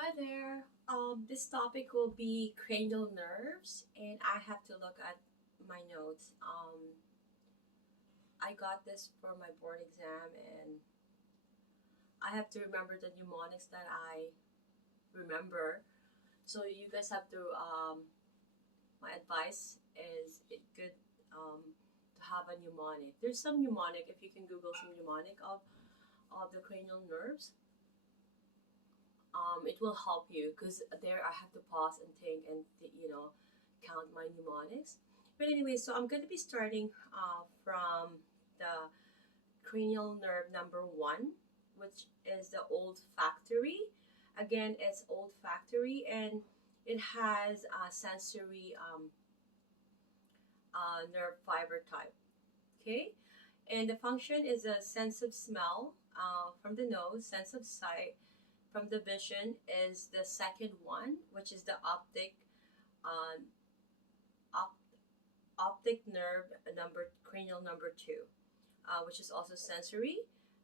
Hi there. This topic will be cranial nerves, and I have to look at my notes. I got this for my board exam, and I have to remember the mnemonics that I remember. So you guys have to. My advice is it good to have a mnemonic. There's some mnemonic if you can Google some mnemonic of the cranial nerves. It will help you because there I have to pause and think and count my mnemonics. But anyway, so I'm going to be starting from the cranial nerve number one, which is the olfactory. Again, it's olfactory and it has a sensory nerve fiber type. Okay, and the function is a sense of smell from the nose, sense of sight from the vision is the second one, which is the uh, op- optic nerve number cranial number two, which is also sensory.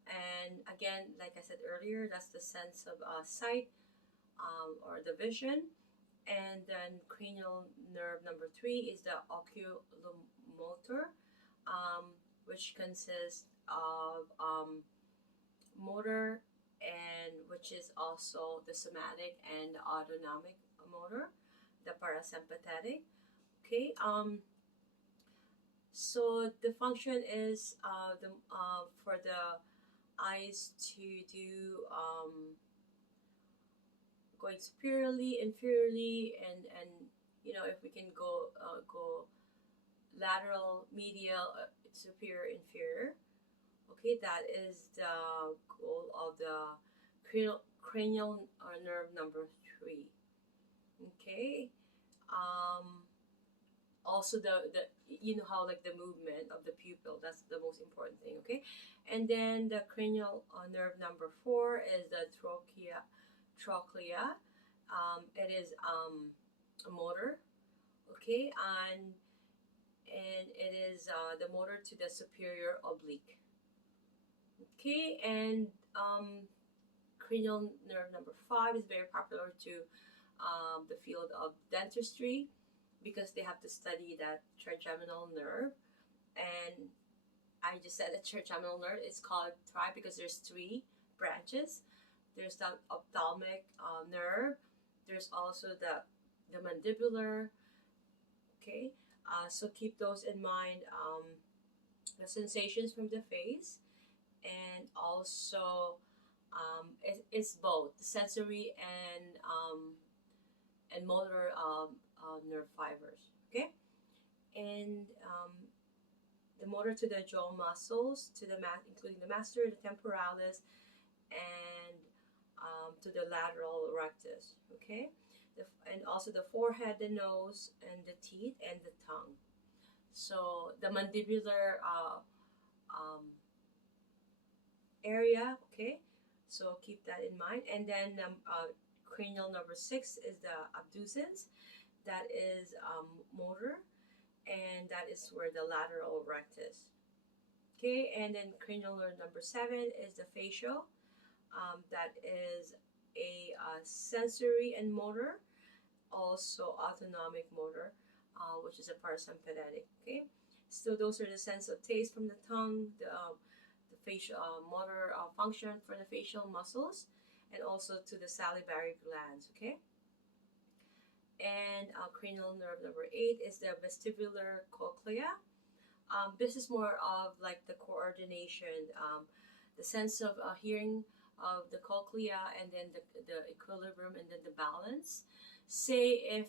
And again, like I said earlier, that's the sense of sight or the vision. And then cranial nerve number three is the oculomotor, which consists of motor and which is also the somatic and the autonomic motor, the parasympathetic. Okay. So the function is the for the eyes to do going superiorly, inferiorly, and if we can go lateral, medial, superior, inferior. Okay, that is the goal of the cranial nerve number three. Okay. Um, Also the how like the movement of the pupil, that's the most important thing. Okay, and then the cranial nerve number four is the trochlea. It is a motor. Okay, and it is the motor to the superior oblique. Okay, and cranial nerve number five is very popular to the field of dentistry because they have to study that trigeminal nerve. And I just said that trigeminal nerve is called tri because there's three branches. There's the ophthalmic nerve. There's also the mandibular. Okay, so keep those in mind. The sensations from the face, and also it's both sensory and motor nerve fibers. Okay, and the motor to the jaw muscles, to the including the masseter, the temporalis, and to the lateral rectus. Okay, and also the forehead, the nose, and the teeth, and the tongue. So the mandibular um, area. Okay, so keep that in mind. And then cranial number six is the abducens. That is motor, and that is where the lateral rectus. Okay, and then cranial nerve number seven is the facial. That is a sensory and motor, also autonomic motor, which is a parasympathetic. Okay, so those are the sense of taste from the tongue, the facial motor function for the facial muscles, and also to the salivary glands. Okay, and cranial nerve number eight is the vestibular cochlea. This is more of like the coordination, the sense of hearing of the cochlea, and then the equilibrium, and then the balance. Say if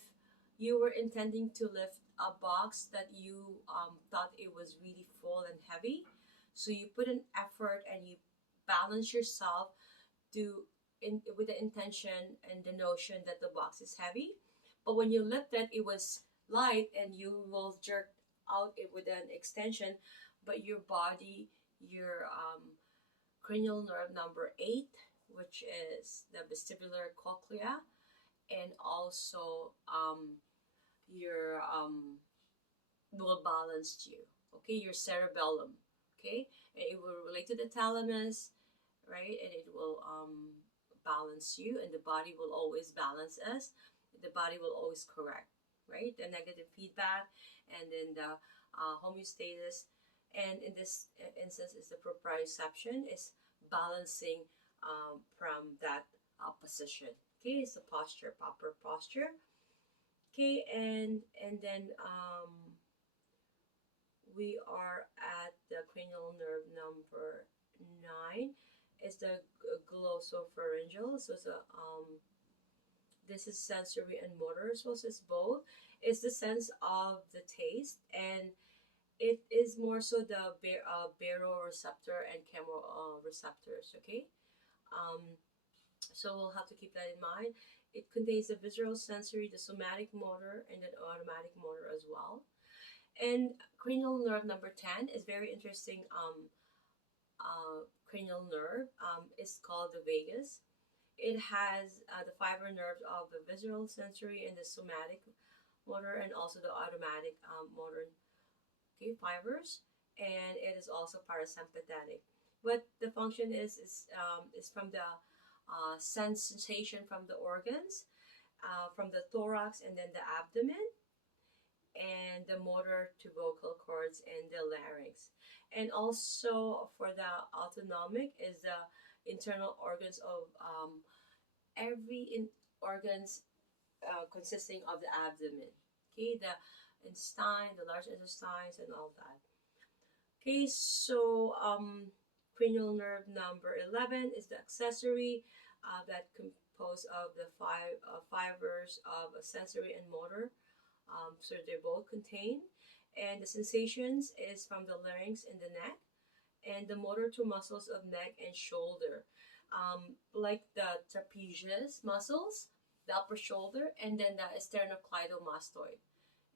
you were intending to lift a box that you thought it was really full and heavy, so you put an effort and you balance yourself to with the intention and the notion that the box is heavy, but when you lift it, it was light, and you will jerk out it with an extension, but your body, your cranial nerve number eight, which is the vestibular cochlea, and also your will balance you. Okay, your cerebellum. Okay, and it will relate to the thalamus, right? And it will balance you, and the body will always balance us. The body will always correct, right? The negative feedback, and then the homeostasis. And in this instance, is the proprioception is balancing from that position. Okay, it's the posture, proper posture. Okay, and then we are at the cranial nerve number 9. Is the glossopharyngeal. So it's a this is sensory and motor. So it's both. It's the sense of the taste, and it is more so the baroreceptor and chemoreceptors. Okay, um, so we'll have to keep that in mind. It contains the visceral sensory, the somatic motor, and the automatic motor as well. And cranial nerve number 10 is very interesting. Cranial nerve is called the vagus. It has the fiber nerves of the visceral sensory and the somatic motor, and also the automatic motor, okay, fibers. And it is also parasympathetic. What the function is from the sensation from the organs, from the thorax and then the abdomen, and the motor to vocal cords and the larynx. And also for the autonomic is the internal organs of organs consisting of the abdomen. Okay, the intestine, the large intestines, and all that. Okay, so cranial nerve number 11 is the accessory that composed of the fibers of sensory and motor. So they're both contained. And the sensations is from the larynx and the neck, and the motor to muscles of neck and shoulder, like the trapezius muscles, the upper shoulder, and then the sternocleidomastoid.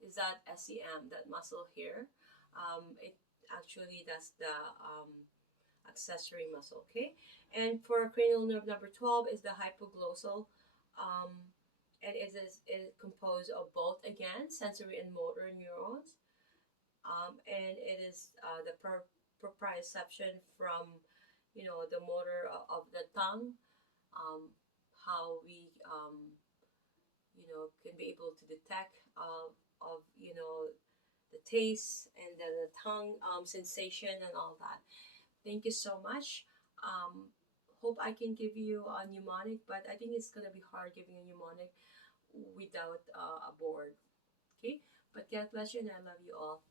Is that SEM, that muscle here? It actually, that's the accessory muscle. Okay, and for cranial nerve number 12 is the hypoglossal, and it is composed of both, again, sensory and motor neurons, and it is the proprioception from, the motor of the tongue, how we can be able to detect of the taste, and then the tongue sensation and all that. Thank you so much. Hope I can give you a mnemonic, but I think it's gonna be hard giving a mnemonic without a board. Okay, but God bless you, and I love you all.